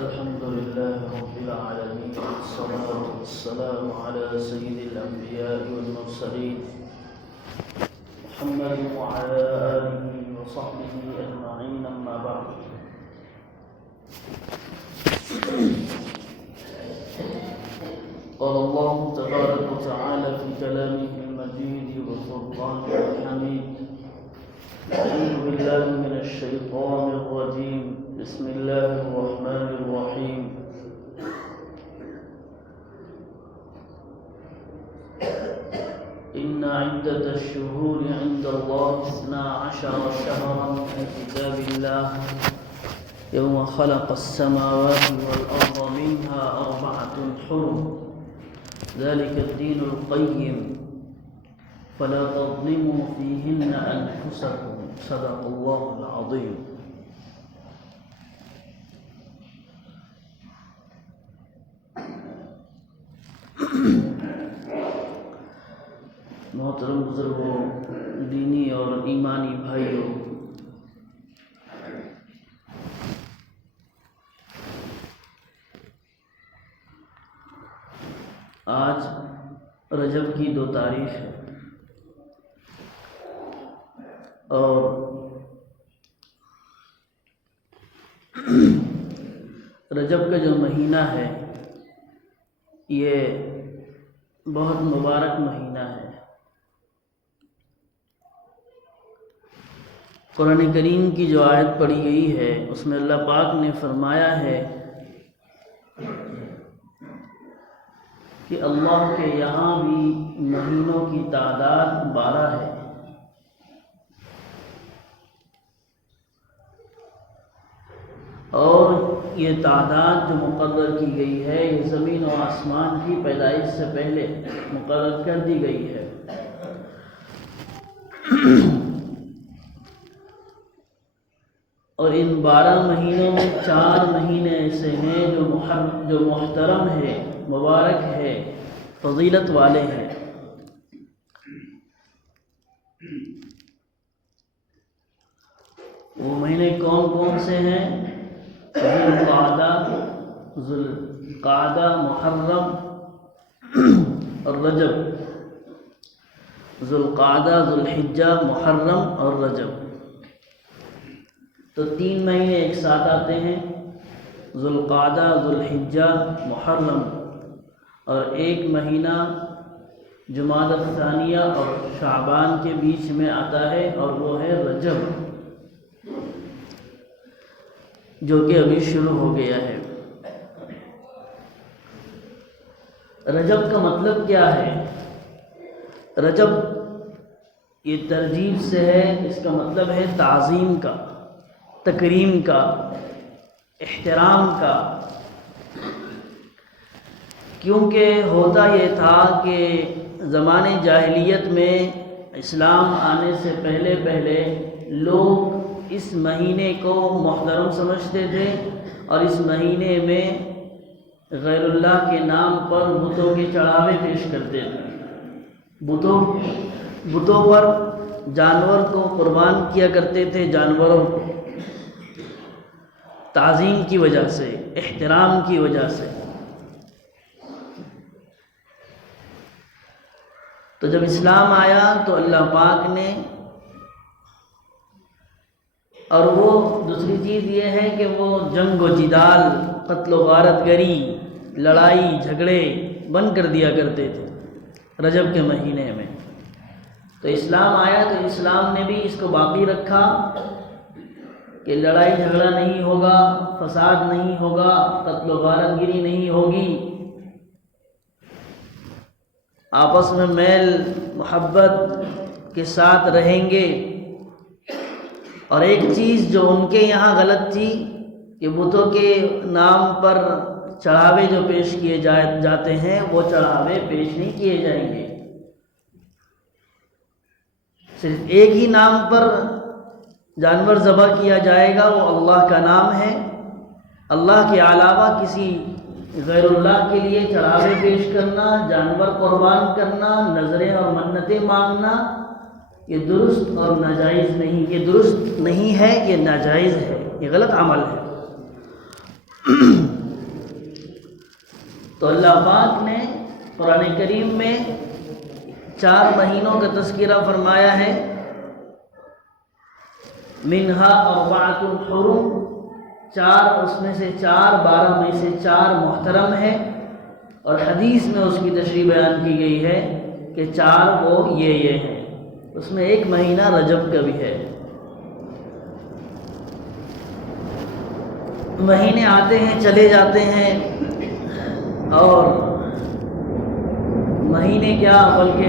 الحمد لله رب العالمين، والصلاة والسلام على سيد الأنبياء والمرسلين محمد وعلى آله وصحبه أجمعين، أما بعد. قال الله تبارك وتعالى في كلامه المجيد وفرقانه الحميد: أعوذ بالله من الشيطان الرجيم، بسم الله الرحمن الرحيم. إن عدة الشهور عند الله 12 شهرا في كتاب الله يوم خلق السماوات والأرض منها 4 حرم ذلك الدين القيم فلا تظلموا فيهن أنفسكم صدق الله العظيم. محترم بزرگوں، دینی اور ایمانی بھائیوں، آج رجب کی 2 تاریخ ہے اور رجب کا جو مہینہ ہے یہ بہت مبارک مہینہ ہے. قرآن کریم کی جو آیت پڑھی گئی ہے اس میں اللہ پاک نے فرمایا ہے کہ اللہ کے یہاں بھی مہینوں کی تعداد 12 ہے. اور یہ تعداد جو مقرر کی گئی ہے یہ زمین و آسمان کی پیدائش سے پہلے مقرر کر دی گئی ہے. اور ان 12 مہینوں میں 4 مہینے ایسے ہیں جو محترم ہے، مبارک ہے، فضیلت والے ہیں. وہ مہینے کون کون سے ہیں؟ ذوالقعدہ، محرم اور رجب. ذوالقعدہ، ذوالحجہ، محرم اور رجب. تو 3 مہینے ایک ساتھ آتے ہیں، ذوالقعدہ، ذوالحجہ، محرم، اور ایک مہینہ جمادی الثانیہ اور شعبان کے بیچ میں آتا ہے اور وہ ہے رجب، جو کہ ابھی شروع ہو گیا ہے. رجب کا مطلب کیا ہے؟ رجب یہ ترجیب سے ہے، اس کا مطلب ہے تعظیم کا، تکریم کا، احترام کا. کیونکہ ہوتا یہ تھا کہ زمانے جاہلیت میں اسلام آنے سے پہلے لوگ اس مہینے کو محترم سمجھتے تھے اور اس مہینے میں غیر اللہ کے نام پر بتوں کے چڑھاوے پیش کرتے تھے. بتوں پر جانور کو قربان کیا کرتے تھے، جانوروں کو تعظیم کی وجہ سے، احترام کی وجہ سے. تو جب اسلام آیا تو اللہ پاک نے، اور وہ دوسری چیز یہ ہے کہ وہ جنگ و جدال، قتل و غارت گری، لڑائی جھگڑے بند کر دیا کرتے تھے رجب کے مہینے میں. تو اسلام آیا تو اسلام نے بھی اس کو باقی رکھا کہ لڑائی جھگڑا نہیں ہوگا، فساد نہیں ہوگا، قتل و غارت گری نہیں ہوگی، آپس میں میل محبت کے ساتھ رہیں گے. اور ایک چیز جو ان کے یہاں غلط تھی کہ بتوں کے نام پر چڑھاوے جو پیش کیے جاتے ہیں وہ چڑھاوے پیش نہیں کیے جائیں گے. صرف ایک ہی نام پر جانور ذبح کیا جائے گا، وہ اللہ کا نام ہے. اللہ کے علاوہ کسی غیر اللہ کے لیے چڑھاوے پیش کرنا، جانور قربان کرنا، نذریں اور منتیں مانگنا، یہ درست اور ناجائز نہیں، یہ درست نہیں ہے، یہ ناجائز ہے، یہ غلط عمل ہے. تو اللہ پاک نے قرآن کریم میں 4 مہینوں کا تذکرہ فرمایا ہے، منہا اربعۃ حرم، 4 اس میں سے 4 12 میں سے 4 محترم ہے، اور حدیث میں اس کی تشریح بیان کی گئی ہے کہ 4 وہ یہ ہیں، اس میں ایک مہینہ رجب کا بھی ہے۔ مہینے آتے ہیں چلے جاتے ہیں، اور مہینے کیا بلکہ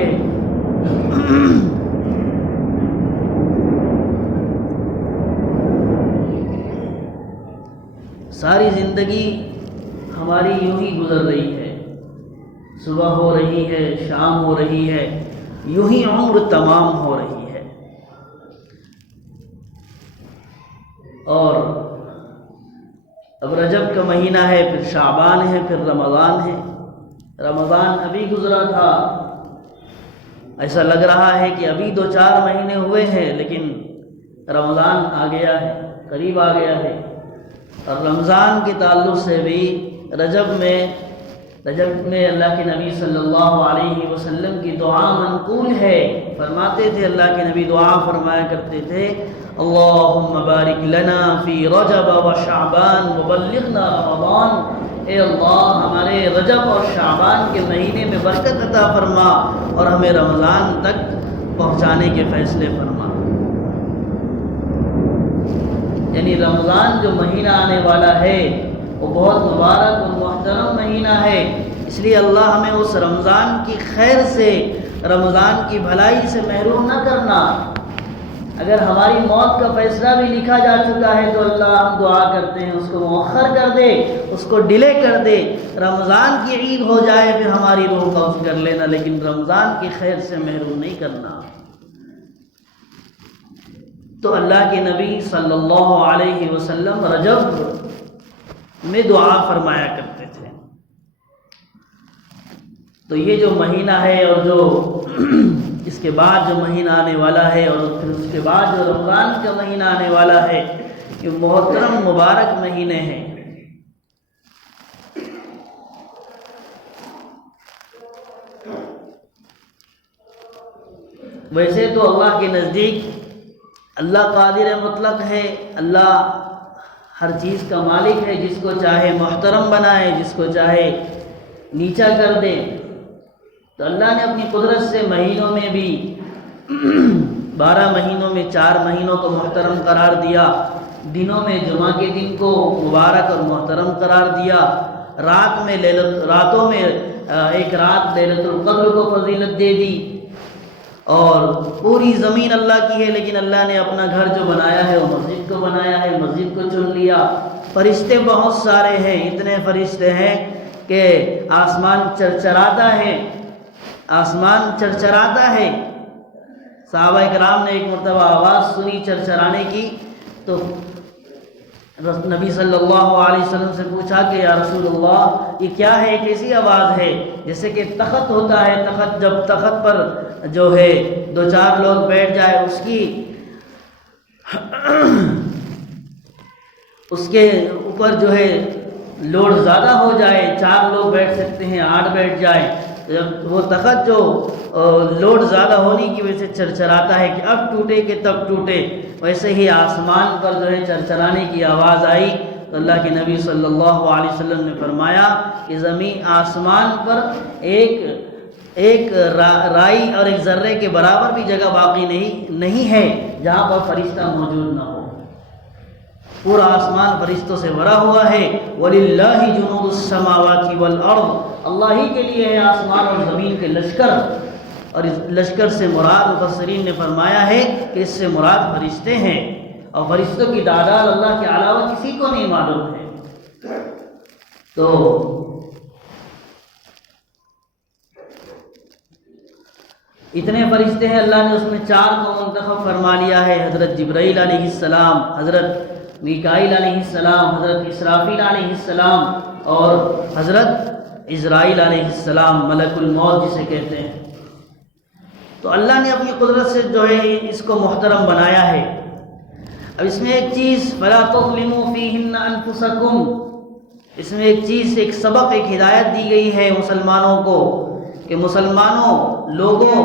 ساری زندگی ہماری یوں ہی گزر رہی ہے، صبح ہو رہی ہے، شام ہو رہی ہے، یوں ہی عمر تمام ہو رہی ہے۔ اور اب رجب کا مہینہ ہے، پھر شعبان ہے، پھر رمضان ہے۔ رمضان ابھی گزرا تھا، ایسا لگ رہا ہے کہ ابھی 2-4 مہینے ہوئے ہیں، لیکن رمضان آ گیا ہے، قریب آ گیا ہے۔ اور رمضان کے تعلق سے بھی رجب میں اللہ کے نبی صلی اللہ علیہ وسلم کی دعا منقول ہے، فرماتے تھے، اللہ کے نبی دعا فرمایا کرتے تھے، اللہم بارک لنا فی رجب و شعبان وبلغنا رمضان، اے اللہ ہمارے رجب اور شعبان کے مہینے میں برکت عطا فرما اور ہمیں رمضان تک پہنچانے کے فیصلے فرما۔ یعنی رمضان جو مہینہ آنے والا ہے وہ بہت مبارک اور محترم مہینہ ہے، اس لیے اللہ ہمیں اس رمضان کی خیر سے، رمضان کی بھلائی سے محروم نہ کرنا۔ اگر ہماری موت کا فیصلہ بھی لکھا جا چکا ہے تو اللہ ہم دعا کرتے ہیں اس کو مؤخر کر دے، اس کو ڈیلے کر دے، رمضان کی عید ہو جائے پھر ہماری روح قبض کر لینا، لیکن رمضان کی خیر سے محروم نہیں کرنا۔ تو اللہ کے نبی صلی اللہ علیہ وسلم رجب میں دعا فرمایا کرتے تھے۔ تو یہ جو مہینہ ہے اور جو اس کے بعد جو مہینہ آنے والا ہے اور پھر اس کے بعد جو رمضان کا مہینہ آنے والا ہے، یہ محترم مبارک مہینے ہیں۔ ویسے تو اللہ کے نزدیک اللہ قادر مطلق ہے، اللہ ہر چیز کا مالک ہے، جس کو چاہے محترم بنائے، جس کو چاہے نیچا کر دے۔ تو اللہ نے اپنی قدرت سے مہینوں میں بھی 12 مہینوں میں 4 مہینوں کو محترم قرار دیا، دنوں میں جمعہ کے دن کو مبارک اور محترم قرار دیا، راتوں میں ایک رات لیلۃ القدر کو فضیلت دے دی، اور پوری زمین اللہ کی ہے، لیکن اللہ نے اپنا گھر جو بنایا ہے وہ مسجد کو بنایا ہے، مسجد کو چن لیا۔ فرشتے بہت سارے ہیں، اتنے فرشتے ہیں کہ آسمان چرچراتا ہے، آسمان چرچراتا ہے۔ صحابہ کرام نے ایک مرتبہ آواز سنی چرچرانے کی، تو نبی صلی اللہ علیہ وسلم سے پوچھا کہ یا رسول اللہ یہ کیا ہے، کیسی آواز ہے؟ جیسے کہ تخت ہوتا ہے، تخت جب تخت پر جو ہے 2-4 لوگ بیٹھ جائے، اس کے اوپر جو ہے لوڈ زیادہ ہو جائے، 4 لوگ بیٹھ سکتے ہیں، 8 بیٹھ جائے، جب وہ تخت جو لوڈ زیادہ ہونے کی وجہ سے چرچراتا ہے کہ اب ٹوٹے کہ تب ٹوٹے، ویسے ہی آسمان پر جو ہے چرچرانے کی آواز آئی، تو اللہ کے نبی صلی اللہ علیہ وسلم نے فرمایا کہ زمین آسمان پر ایک رائی اور ایک ذرے کے برابر بھی جگہ باقی نہیں ہے جہاں پر فرشتہ موجود نہ ہو۔ پورا آسمان فرشتوں سے بھرا ہوا ہے۔ وَلِلَّهِ جُنُودُ السَّمَاوَاتِ وَالْأَرْضِ، اللہ ہی کے لیے ہے آسمان اور زمین کے لشکر، اور اس لشکر سے مراد مفسرین نے فرمایا ہے کہ اس سے مراد فرشتے ہیں، اور فرشتوں کی تعداد اللہ کے علاوہ کسی کو نہیں معلوم ہے۔ تو اتنے فرشتے ہیں، اللہ نے اس میں 4 کو منتخب فرما لیا ہے، حضرت جبرائیل علیہ السلام، حضرت میکائیل علیہ السلام، حضرت اسرافیل علیہ السلام، اور حضرت عزرائیل علیہ السلام، ملک الموت جسے کہتے ہیں۔ تو اللہ نے اپنی قدرت سے جو ہے اس کو محترم بنایا ہے۔ اب اس میں ایک چیز، فَلَا تَظْلِمُوا فِيهِنَّ أَنفُسَكُمْ، اس میں ایک چیز، ایک سبق، ایک ہدایت دی گئی ہے مسلمانوں کو کہ مسلمانوں لوگوں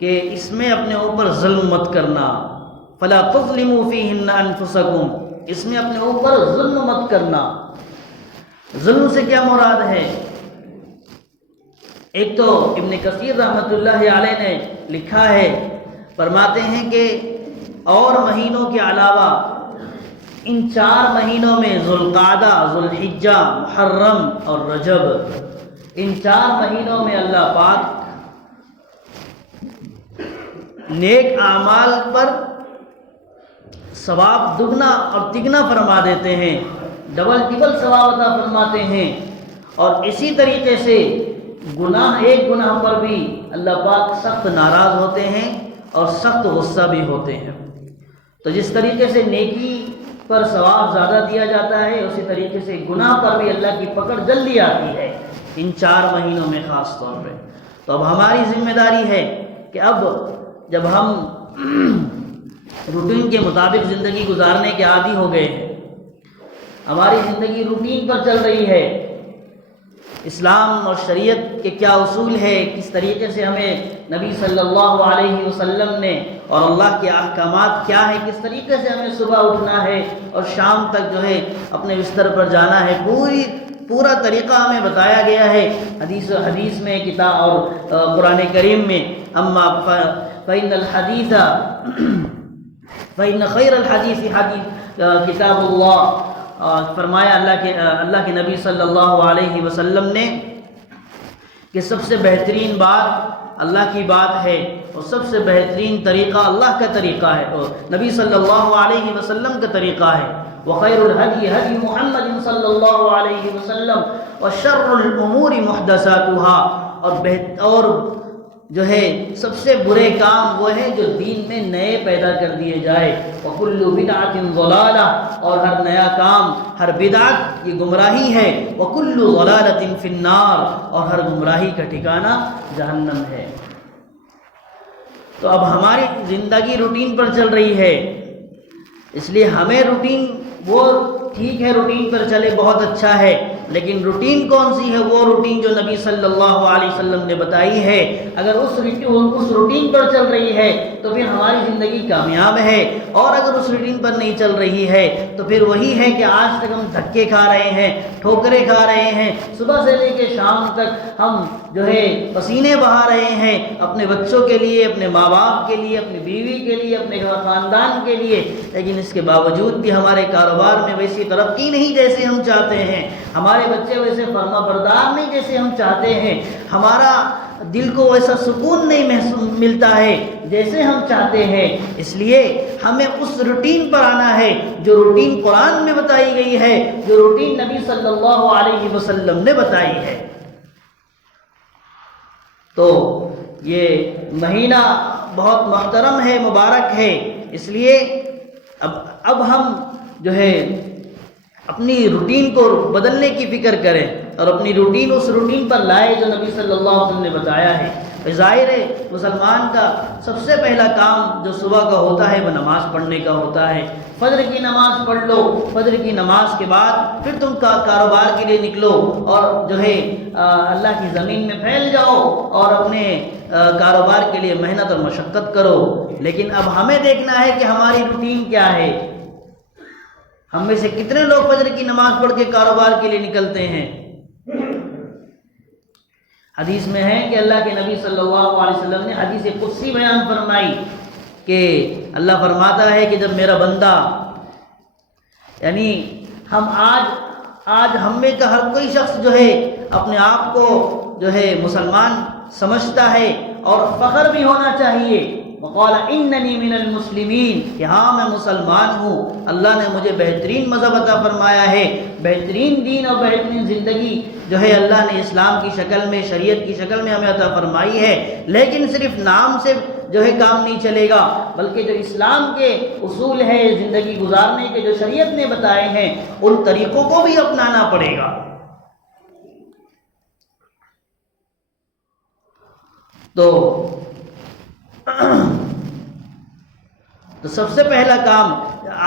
کہ اس میں اپنے اوپر ظلم مت کرنا. فلا تظلموا فیہن انفسکم، اس میں اپنے اوپر ظلم مت کرنا. ظلم سے کیا مراد ہے؟ ایک تو ابن کثیر رحمۃ اللہ علیہ نے لکھا ہے، فرماتے ہیں کہ اور مہینوں کے علاوہ ان 4 مہینوں میں ذوالقعدہ، ذوالحجہ، محرم اور رجب، ان 4 مہینوں میں اللہ پاک نیک اعمال پر ثواب دگنا اور تگنا فرما دیتے ہیں، ڈبل ٹبل ثواب عطا فرماتے ہیں. اور اسی طریقے سے گناہ، ایک گناہ پر بھی اللہ پاک سخت ناراض ہوتے ہیں اور سخت غصہ بھی ہوتے ہیں. تو جس طریقے سے نیکی پر ثواب زیادہ دیا جاتا ہے، اسی طریقے سے گناہ پر بھی اللہ کی پکڑ جلدی آتی ہے ان 4 مہینوں میں خاص طور پہ. تو اب ہماری ذمہ داری ہے کہ اب جب ہم روٹین کے مطابق زندگی گزارنے کے عادی ہو گئے ہیں، ہماری زندگی روٹین پر چل رہی ہے، اسلام اور شریعت کے کیا اصول ہے، کس طریقے سے ہمیں نبی صلی اللہ علیہ وسلم نے اور اللہ کے احکامات کیا ہیں، کس طریقے سے ہمیں صبح اٹھنا ہے اور شام تک جو ہے اپنے بستر پر جانا ہے، پورا طریقہ ہمیں بتایا گیا ہے حدیث میں، کتاب اور قرآن کریم میں. اما فإن الحدیث فإن خیر الحدیث کتاب اللہ، فرمایا اللہ کے نبی صلی اللہ علیہ وسلم نے کہ سب سے بہترین بات اللہ کی بات ہے اور سب سے بہترین طریقہ اللہ کا طریقہ ہے اور نبی صلی اللہ علیہ وسلم کا طریقہ ہے. وخیر الہدی ہدی محمد صلی اللہ علیہ وسلم وشر الامور محدثاتها، اور جو ہے سب سے برے کام وہ ہیں جو دین میں نئے پیدا کر دیے جائے. وکل بدعۃ ضلالہ، اور ہر نیا کام، ہر بدعت یہ گمراہی ہے. وکل ضلالۃ فی النار، اور ہر گمراہی کا ٹھکانہ جہنم ہے. تو اب ہماری زندگی روٹین پر چل رہی ہے، اس لیے ہمیں روٹین، وہ ٹھیک ہے روٹین پر چلے، بہت اچھا ہے، لیکن روٹین کون سی ہے؟ وہ روٹین جو نبی صلی اللہ علیہ وسلم نے بتائی ہے. اگر اس روٹین پر چل رہی ہے تو پھر ہماری زندگی کامیاب ہے، اور اگر اس روٹین پر نہیں چل رہی ہے تو پھر وہی ہے کہ آج تک ہم دھکے کھا رہے ہیں، ٹھوکریں کھا رہے ہیں، صبح سے لے کے شام تک ہم جو ہے پسینے بہا رہے ہیں اپنے بچوں کے لیے، اپنے ماں باپ کے لیے، اپنی بیوی کے لیے، اپنے خاندان کے لیے، لیکن اس کے باوجود بھی ہمارے کاروبار میں ویسی ترقی نہیں جیسے ہم چاہتے ہیں، ہمارے بچے ویسے فرما بردار نہیں جیسے ہم چاہتے ہیں، ہمارا دل کو ویسا سکون نہیں ملتا ہے جیسے ہم چاہتے ہیں. اس لیے ہمیں اس روٹین پر آنا ہے جو روٹین قرآن میں بتائی گئی ہے، جو روٹین نبی صلی اللہ علیہ وسلم نے بتائی ہے. تو یہ مہینہ بہت محترم ہے، مبارک ہے، اس لیے اب ہم جو ہے اپنی روٹین کو بدلنے کی فکر کریں اور اپنی روٹین اس روٹین پر لائے جو نبی صلی اللہ علیہ وسلم نے بتایا ہے. ظاہر ہے مسلمان کا سب سے پہلا کام جو صبح کا ہوتا ہے وہ نماز پڑھنے کا ہوتا ہے. فجر کی نماز پڑھ لو، فجر کی نماز کے بعد پھر تم کاروبار کے لیے نکلو اور جو ہے اللہ کی زمین میں پھیل جاؤ اور اپنے کاروبار کے لیے محنت اور مشقت کرو. لیکن اب ہمیں دیکھنا ہے کہ ہماری روٹین کیا ہے. ہم میں سے کتنے لوگ فجر کی نماز پڑھ کے کاروبار کے لیے نکلتے ہیں؟ حدیث میں ہے کہ اللہ کے نبی صلی اللہ علیہ وسلم نے حدیث قدسی بیان فرمائی کہ اللہ فرماتا ہے کہ جب میرا بندہ، یعنی آج ہم میں کا ہر کوئی شخص جو ہے اپنے آپ کو جو ہے مسلمان سمجھتا ہے اور فخر بھی ہونا چاہیے. وقال اننی من المسلمین، کہ ہاں میں مسلمان ہوں، اللہ نے مجھے بہترین مذہب عطا فرمایا ہے، بہترین دین اور بہترین زندگی جو ہے اللہ نے اسلام کی شکل میں، شریعت کی شکل میں ہمیں عطا فرمائی ہے. لیکن صرف نام سے جو ہے کام نہیں چلے گا، بلکہ جو اسلام کے اصول ہے زندگی گزارنے کے، جو شریعت نے بتائے ہیں، ان طریقوں کو بھی اپنانا پڑے گا. تو تو سب سے پہلا کام،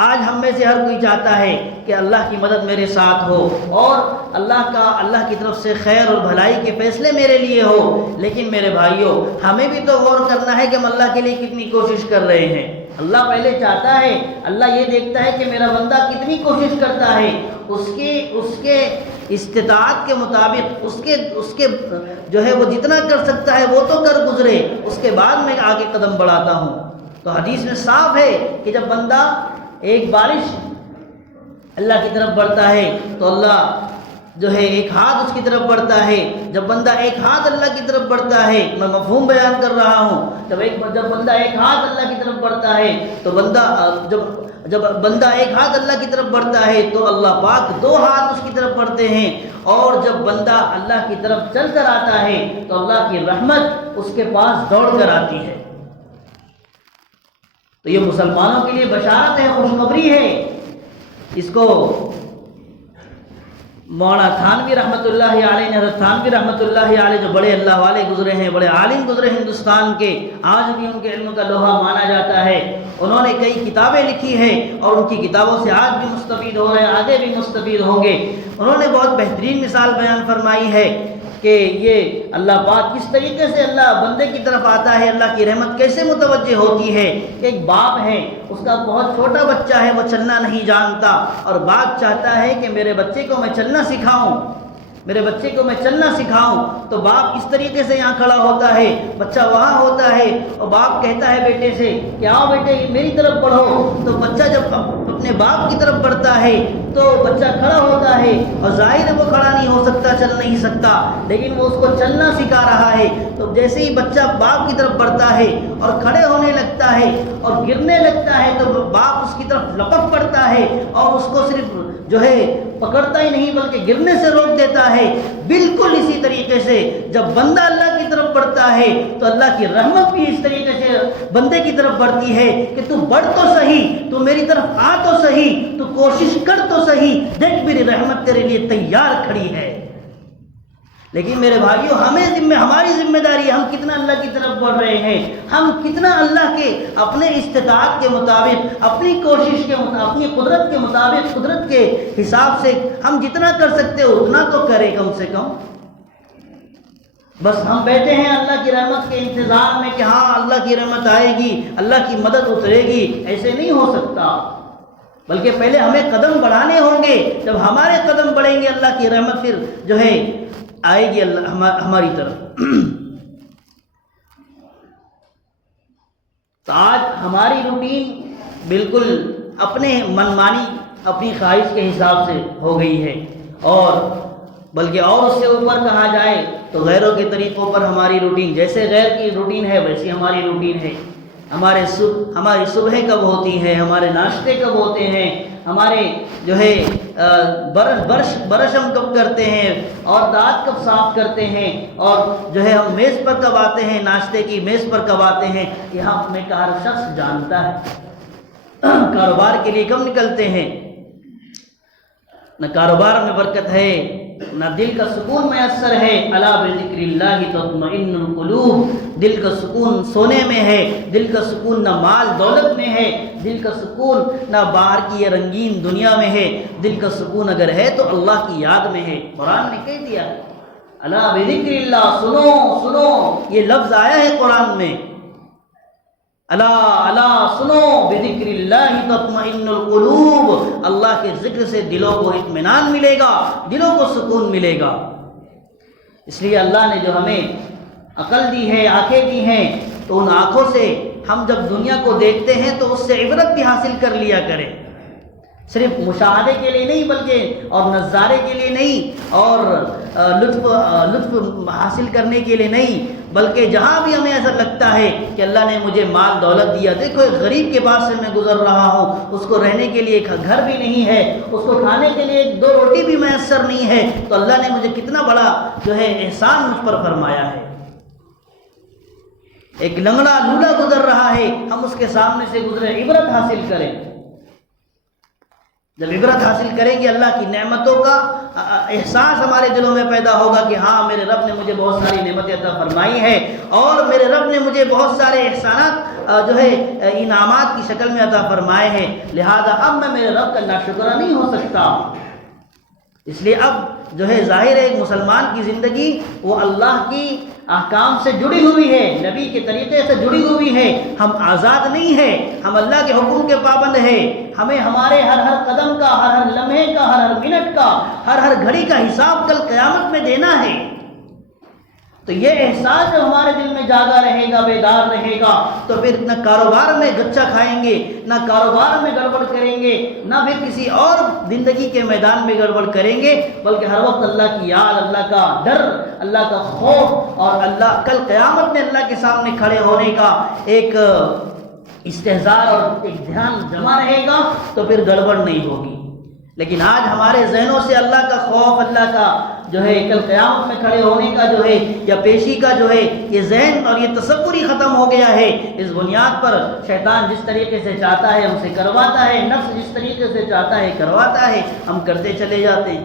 آج ہم میں سے ہر کوئی چاہتا ہے کہ اللہ کی مدد میرے ساتھ ہو اور اللہ کی طرف سے خیر اور بھلائی کے فیصلے میرے لیے ہو، لیکن میرے بھائیوں ہمیں بھی تو غور کرنا ہے کہ ہم اللہ کے لیے کتنی کوشش کر رہے ہیں۔ اللہ پہلے چاہتا ہے، اللہ یہ دیکھتا ہے کہ میرا بندہ کتنی کوشش کرتا ہے، اس کے استطاعت کے مطابق اس کے جو ہے وہ جتنا کر سکتا ہے وہ تو کر گزرے، اس کے بعد میں آگے قدم بڑھاتا ہوں۔ تو حدیث میں صاف ہے کہ جب بندہ ایک بارش اللہ کی طرف بڑھتا ہے تو اللہ جو ہے ایک ہاتھ اس کی طرف بڑھتا ہے، جب بندہ ایک ہاتھ اللہ کی طرف بڑھتا ہے، میں مفہوم بیان کر رہا ہوں، جب بندہ ایک ہاتھ اللہ کی طرف بڑھتا ہے تو جب بندہ ایک ہاتھ اللہ کی طرف بڑھتا ہے تو اللہ پاک 2 ہاتھ اس کی طرف بڑھتے ہیں، اور جب بندہ اللہ کی طرف چل کر آتا ہے تو اللہ کی رحمت اس کے پاس دوڑ کر آتی ہے۔ تو یہ مسلمانوں کے لیے بشارت ہے، خوشخبری ہے۔ اس کو مولانا تھانوی رحمۃ اللہ علیہ نے، حضرت تھانوی رحمۃ اللہ علیہ جو بڑے اللہ والے گزرے ہیں، بڑے عالم گزرے ہندوستان کے، آج بھی ان کے علم کا لوہا مانا جاتا ہے، انہوں نے کئی کتابیں لکھی ہیں اور ان کی کتابوں سے آج بھی مستفید ہو رہے ہیں، آگے بھی مستفید ہوں گے۔ انہوں نے بہت بہترین مثال بیان فرمائی ہے کہ یہ اللہ پاک کس طریقے سے اللہ بندے کی طرف آتا ہے، اللہ کی رحمت کیسے متوجہ ہوتی ہے۔ ایک باپ ہے، اس کا بہت چھوٹا بچہ ہے، وہ چلنا نہیں جانتا، اور باپ چاہتا ہے کہ میرے بچے کو میں چلنا سکھاؤں، تو باپ اس طریقے سے یہاں کھڑا ہوتا ہے، بچہ وہاں ہوتا ہے، اور باپ کہتا ہے بیٹے سے کہ آؤ بیٹے میری طرف بڑھو، تو بچہ جب اپنے باپ کی طرف بڑھتا ہے تو بچہ کھڑا ہوتا ہے، اور ظاہر ہے وہ کھڑا نہیں ہو سکتا، چل نہیں سکتا، لیکن وہ اس کو چلنا سکھا رہا ہے۔ تو جیسے ہی بچہ باپ کی طرف بڑھتا ہے اور کھڑے ہونے لگتا ہے اور گرنے لگتا ہے تو باپ اس کی طرف لپک پڑتا ہے اور اس کو صرف جو ہے پکڑتا ہی نہیں بلکہ گرنے سے روک دیتا ہے۔ بالکل اسی طریقے سے جب بندہ اللہ کی طرف بڑھتا ہے تو اللہ کی رحمت بھی اس طریقے سے بندے کی طرف بڑھتی ہے کہ تو بڑھ تو صحیح، تو میری طرف آ تو صحیح، تو کوشش کر تو صحیح، دیکھ میری رحمت تیرے لیے تیار کھڑی ہے۔ لیکن میرے بھائیوں ہماری ذمہ داری ہے، ہم کتنا اللہ کی طرف بڑھ رہے ہیں، ہم کتنا اللہ کے اپنے استطاعت کے مطابق، اپنی کوشش کے مطابق، اپنی قدرت کے مطابق، قدرت کے حساب سے ہم جتنا کر سکتے ہو اتنا تو کریں کم سے کم۔ بس ہم بیٹھے ہیں اللہ کی رحمت کے انتظار میں کہ ہاں اللہ کی رحمت آئے گی، اللہ کی مدد اترے گی، ایسے نہیں ہو سکتا، بلکہ پہلے ہمیں قدم بڑھانے ہوں گے۔ جب ہمارے قدم بڑھیں گے اللہ کی رحمت پھر جو ہے آئے گی ہماری طرف۔ تو آج ہماری روٹین بالکل اپنے من مانی، اپنی خواہش کے حساب سے ہو گئی ہے، اور بلکہ اور اس سے اوپر کہا جائے تو غیروں کے طریقوں پر ہماری روٹین، جیسے غیر کی روٹین ہے ویسی ہماری روٹین ہے۔ ہماری صبح کب ہوتی ہے، ہمارے ناشتے کب ہوتے ہیں، ہمارے جو ہے برش ہم کب کرتے ہیں، اور دانت کب صاف کرتے ہیں، اور جو ہے ہم میز پر کب آتے ہیں، ناشتے کی میز پر کب آتے ہیں، یہاں میں ہر شخص جانتا ہے۔ کاروبار کے لیے کب نکلتے ہیں، نہ کاروبار میں برکت ہے، نہ دل کا سکون میسر ہے۔ الا بذکر اللہ تطمئن القلوب، دل کا سکون سونے میں ہے، دل کا سکون نہ مال دولت میں ہے، دل کا سکون نہ باہر کی یہ رنگین دنیا میں ہے، دل کا سکون اگر ہے تو اللہ کی یاد میں ہے۔ قرآن نے کہہ دیا الا بذکر اللہ، سنو، یہ لفظ آیا ہے قرآن میں، الا سنو بذکر اللہ تطمئن القلوب، اللہ کے ذکر سے دلوں کو اطمینان ملے گا، دلوں کو سکون ملے گا۔ اس لیے اللہ نے جو ہمیں عقل دی ہے، آنکھیں دی ہیں، تو ان آنکھوں سے ہم جب دنیا کو دیکھتے ہیں تو اس سے عبرت بھی حاصل کر لیا کریں، صرف مشاہدے کے لیے نہیں بلکہ اور نظارے کے لیے نہیں، اور لطف حاصل کرنے کے لیے نہیں، بلکہ جہاں بھی ہمیں ایسا لگتا ہے کہ اللہ نے مجھے مال دولت دیا، دیکھو ایک غریب کے پاس سے میں گزر رہا ہوں، اس کو رہنے کے لیے ایک گھر بھی نہیں ہے، اس کو کھانے کے لیے 2 روٹی بھی میسر نہیں ہے، تو اللہ نے مجھے کتنا بڑا جو ہے احسان مجھ پر فرمایا ہے۔ ایک لنگڑا لولا گزر رہا ہے، ہم اس کے سامنے سے گزرے، عبرت حاصل کریں۔ جب عبرت حاصل کریں گے اللہ کی نعمتوں کا احساس ہمارے دلوں میں پیدا ہوگا کہ ہاں میرے رب نے مجھے بہت ساری نعمتیں عطا فرمائی ہیں، اور میرے رب نے مجھے بہت سارے احسانات جو ہے انعامات کی شکل میں عطا فرمائے ہیں، لہذا اب میں میرے رب کا ناشکرہ نہیں ہو سکتا۔ اس لیے اب جو ہے ظاہر ہے ایک مسلمان کی زندگی وہ اللہ کی احکام سے جڑی ہوئی ہے، نبی کے طریقے سے جڑی ہوئی ہے۔ ہم آزاد نہیں ہیں، ہم اللہ کے حکم کے پابند ہیں۔ ہمیں ہمارے ہر قدم کا، ہر لمحے کا، ہر منٹ کا، ہر گھڑی کا حساب کل قیامت میں دینا ہے۔ تو یہ احساس جب ہمارے دل میں جاگا رہے گا، بیدار رہے گا، تو پھر نہ کاروبار میں گچھا کھائیں گے، نہ کاروبار میں گڑبڑ کریں گے، نہ پھر کسی اور زندگی کے میدان میں گڑبڑ کریں گے، بلکہ ہر وقت اللہ کی یاد، اللہ کا ڈر، اللہ کا خوف، اور اللہ کل قیامت میں اللہ کے سامنے کھڑے ہونے کا ایک استحضار اور ایک دھیان جمع رہے گا، تو پھر گڑبڑ نہیں ہوگی۔ لیکن آج ہمارے ذہنوں سے اللہ کا خوف، اللہ کا جو ہے کل قیامت میں کھڑے ہونے کا جو ہے یا پیشی کا جو ہے یہ ذہن اور یہ تصور ہی ختم ہو گیا ہے۔ اس بنیاد پر شیطان جس طریقے سے چاہتا ہے ہم سے کرواتا ہے، نفس جس طریقے سے چاہتا ہے کرواتا ہے، ہم کرتے چلے جاتے ہیں۔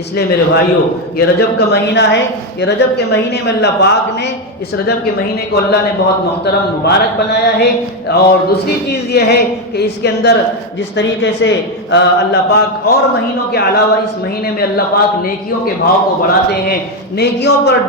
اس لیے میرے بھائیوں، یہ رجب کا مہینہ ہے، یہ رجب کے مہینے میں اللہ پاک نے اس رجب کے مہینے کو اللہ نے بہت محترم مبارک بنایا ہے۔ اور دوسری چیز یہ ہے کہ اس کے اندر جس طریقے سے اللہ پاک اور مہینوں کے علاوہ اس مہینے میں اللہ پاک نیکیوں کے بھاؤ کو بڑھاتے ہیں، نیکیوں پر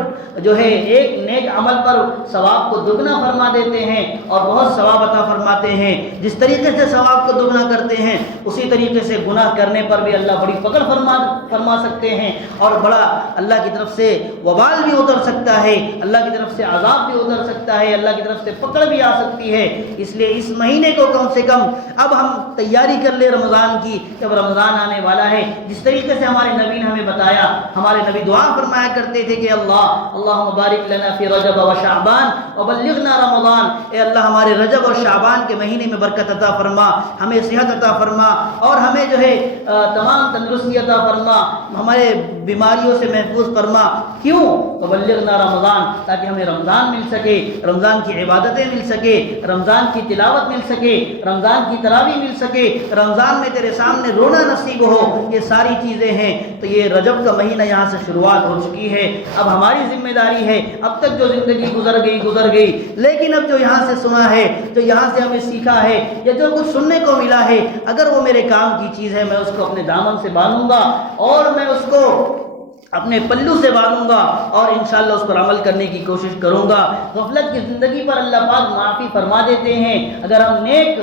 جو ہے ایک نیک عمل پر ثواب کو دگنا فرما دیتے ہیں اور بہت ثواب عطا فرماتے ہیں۔ جس طریقے سے ثواب کو دگنا کرتے ہیں اسی طریقے سے گناہ کرنے پر بھی اللہ بڑی پکڑ فرما سکتے ہیں، اور بڑا اللہ کی طرف سے وبال بھی اتر سکتا ہے، اللہ کی طرف سے عذاب بھی اتر سکتا ہے، اللہ کی طرف سے پکڑ بھی آ سکتی ہے۔ اس لیے اس مہینے کو کم سے کم اب ہم تیاری کر لیں رمضان کی، جب رمضان آنے والا ہے۔ جس طریقے سے ہمارے نبی نے ہمیں بتایا، ہمارے نبی دعا فرمایا کرتے تھے کہ اللہم بارک لنا فی رجب و شعبان وبلغنا رمضان، اے اللہ ہمارے رجب اور شعبان کے مہینے میں برکت عطا فرما، ہمیں صحت عطا فرما، اور ہمیں جو ہے تمام تندرستی عطا فرما، ہمارے بیماریوں سے محفوظ فرما۔ کیوں؟ وبلغنا رمضان، تاکہ ہمیں رمضان مل سکے، رمضان کی عبادتیں مل سکے، رمضان کی تلاوت مل سکے، رمضان کی تراویح مل سکے، رمضان میں تیرے سامنے رونا نصیب ہو۔ یہ ساری چیزیں ہیں۔ تو یہ رجب کا مہینہ یہاں سے شروعات ہو چکی ہے۔ اب ہماری ذمہ داری ہے، اب تک جو زندگی گزر گئی، لیکن اب جو یہاں سے سنا ہے، جو یہاں سے ہمیں سیکھا ہے، یا جو کچھ سننے کو ملا ہے، اگر وہ میرے کام کی چیز ہے میں اس کو اپنے دامن سے باندھوں گا اور میں اس کو اپنے پلو سے باندھوں گا اور انشاءاللہ اس پر عمل کرنے کی کوشش کروں گا۔ غفلت کی زندگی پر اللہ پاک معافی فرما دیتے ہیں اگر ہم نیک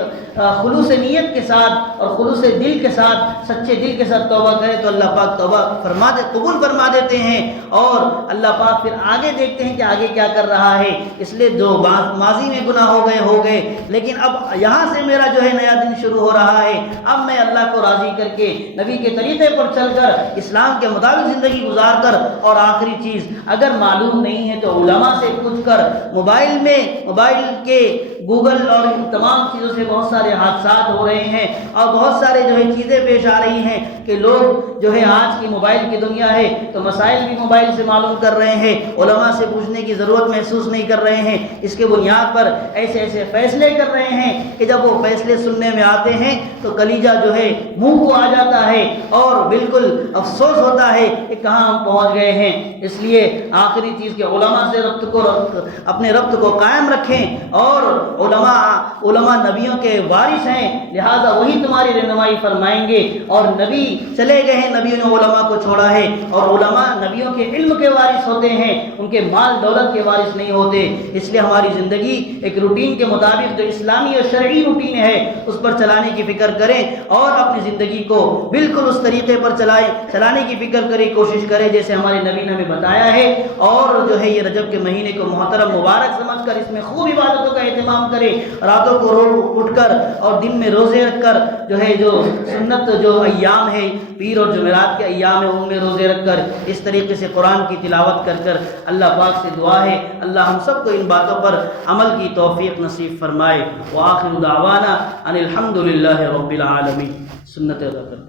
خلوص نیت کے ساتھ اور خلوص دل کے ساتھ، سچے دل کے ساتھ توبہ کریں تو اللہ پاک توبہ قبول فرما دیتے ہیں، اور اللہ پاک پھر آگے دیکھتے ہیں کہ آگے کیا کر رہا ہے۔ اس لیے جو ماضی میں گناہ ہو گئے، لیکن اب یہاں سے میرا جو ہے نیا دن شروع ہو رہا ہے۔ اب میں اللہ کو راضی کر کے نبی کے طریقے پر چل کر اسلام کے مطابق زندگی گزار کر، اور آخری چیز اگر معلوم نہیں ہے تو علماء سے پوچھ کر، موبائل کے گوگل اور تمام چیزوں سے بہت سارے حادثات ہو رہے ہیں اور بہت سارے جو ہے چیزیں پیش آ رہی ہیں کہ لوگ جو ہے آج کی موبائل کی دنیا ہے تو مسائل بھی موبائل سے معلوم کر رہے ہیں، علماء سے پوچھنے کی ضرورت محسوس نہیں کر رہے ہیں۔ اس کے بنیاد پر ایسے فیصلے کر رہے ہیں کہ جب وہ فیصلے سننے میں آتے ہیں تو کلیجہ جو ہے منہ کو آ جاتا ہے اور بالکل افسوس ہوتا ہے کہ کہاں ہم پہنچ گئے ہیں۔ اس لیے آخری چیز کہ علماء سے اپنے ربط کو قائم رکھیں، اور علماء نبیوں کے وارث ہیں، لہذا وہی تمہاری رہنمائی فرمائیں گے، اور نبی چلے گئے ہیں، نبیوں نے علماء کو چھوڑا ہے، اور علماء نبیوں کے علم کے وارث ہوتے ہیں، ان کے مال دولت کے وارث نہیں ہوتے۔ اس لیے ہماری زندگی ایک روٹین کے مطابق جو اسلامی اور شرعی روٹین ہے اس پر چلانے کی فکر کریں، اور اپنی زندگی کو بالکل اس طریقے پر چلانے کی فکر کریں، کوشش کریں جیسے ہمارے نبی نے ہمیں بتایا ہے۔ اور جو ہے یہ رجب کے مہینے کو محترم مبارک سمجھ کر اس میں خوب عبادتوں کا اہتمام کریں، راتوں کو اٹھ کر اور دن میں روزے رکھ کر جو ہے جو سنت جو ایام ہے پیر اور جمعرات کے ایام ہے ان میں روزے رکھ کر اس طریقے سے قرآن کی تلاوت کر اللہ پاک سے دعا ہے اللہ ہم سب کو ان باتوں پر عمل کی توفیق نصیب فرمائے۔ وآخر دعوانا ان الحمد للہ رب العالمین۔ سنت ادا کر